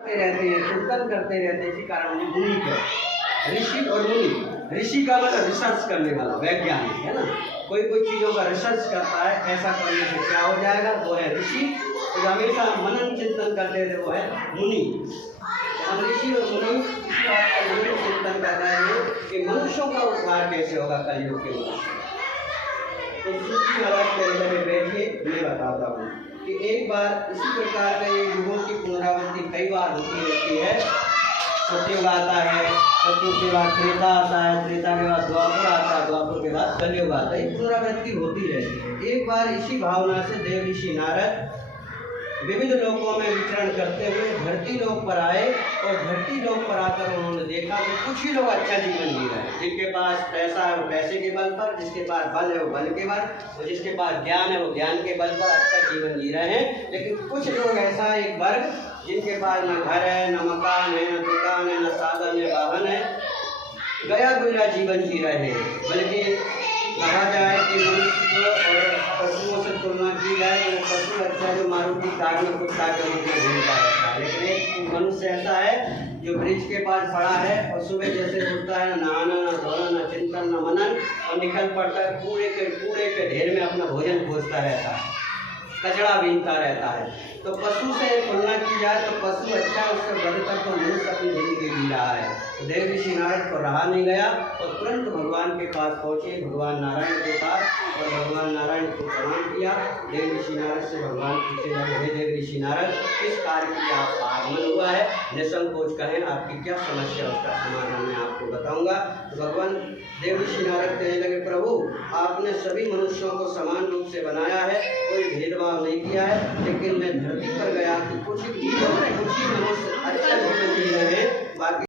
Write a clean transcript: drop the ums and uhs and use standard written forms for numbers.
रहते हैं, चिंतन करते रहते हैं। इसी कारण उन्हें मुनि कहते हैं। ऋषि और मुनि, ऋषि का मतलब रिसर्च करने वाला, वैज्ञानिक है ना। कोई कोई चीज़ों का रिसर्च करता है, ऐसा करने से क्या हो जाएगा, वो है ऋषि। तो हमेशा मनन चिंतन करते थे, वो है मुनि। हम ऋषि और मुनि इस बात का मनन चिंतन कर रहे हैं कि मनुष्यों का उद्धार कैसे होगा कलयुग के मनुष्य। तो सूची महाराज के अंदर बैठिए, मैं बताता हूँ कि एक बार इसी प्रकार का ये युगों की पुनरावृत्ति कई बार होती रहती है। सतयुग आता है, सतयुग के बाद त्रेता आता है, त्रेता के बाद द्वापर आता है, द्वापर के बाद कलयुग आता है। ये पुनरावृत्ति होती रहती है। एक बार इसी भावना से देव ऋषि नारद विविध लोकों में विचरण करते हुए धरती लोक पर आए और धरती लोक पर आकर उन्होंने देखा कि कुछ ही लोग अच्छा जीवन जी रहे हैं। जिनके पास पैसा है वो पैसे के बल पर, जिसके पास बल है वो बल के बल, और जिसके पास ज्ञान है वो ज्ञान के बल पर अच्छा जीवन जी रहे हैं। लेकिन कुछ लोग ऐसा एक वर्ग जिनके पास न घर है, न मकान है, न दुकान है, न साधन है, वाहन है, गया गुजरा जीवन जी रहे हैं। बल्कि कहा जाए कि मनुष्य और पशुओं से तुलना की जाए तो पशु अच्छा है जो मारुति कार में कुत्ता के रूप में घूमता रहता है। लेकिन एक मनुष्य ऐसा है जो ब्रिज के पास खड़ा है और सुबह जैसे उठता है, नहाना, न धोना, न चिंतन, न मनन, और निकल पड़ता है कूड़े के ढेर में अपना भोजन खोजता रहता है, कचरा बीनता रहता है। तो पशु से तुलना की जाए तो पशु अच्छा है, उससे बढ़कर तो मनुष्य अपनी जिंदगी जी रहा है। तो देव ऋषि नारद को रहा नहीं गया और तुरंत भगवान के पास पहुँचे, भगवान नारायण के पास, और भगवान नारायण को प्रणाम किया। देव ऋषि नारद से भगवान पूछे जा रहे, देव ऋषि नारद किस कार्य के लिए आपका आगमन हुआ है, निसंकोच कहें आपकी क्या समस्या, उसका समाधान मैं आपको बताऊंगा। तो भगवान देव ऋषि नारद कहने लगे, प्रभु आपने सभी मनुष्यों को समान रूप से बनाया है, कोई भेदभाव नहीं किया है, लेकिन मैं धरती पर गया कि कुछ ही मनुष्य अच्छा जीवन जी रहे हैं, बाकी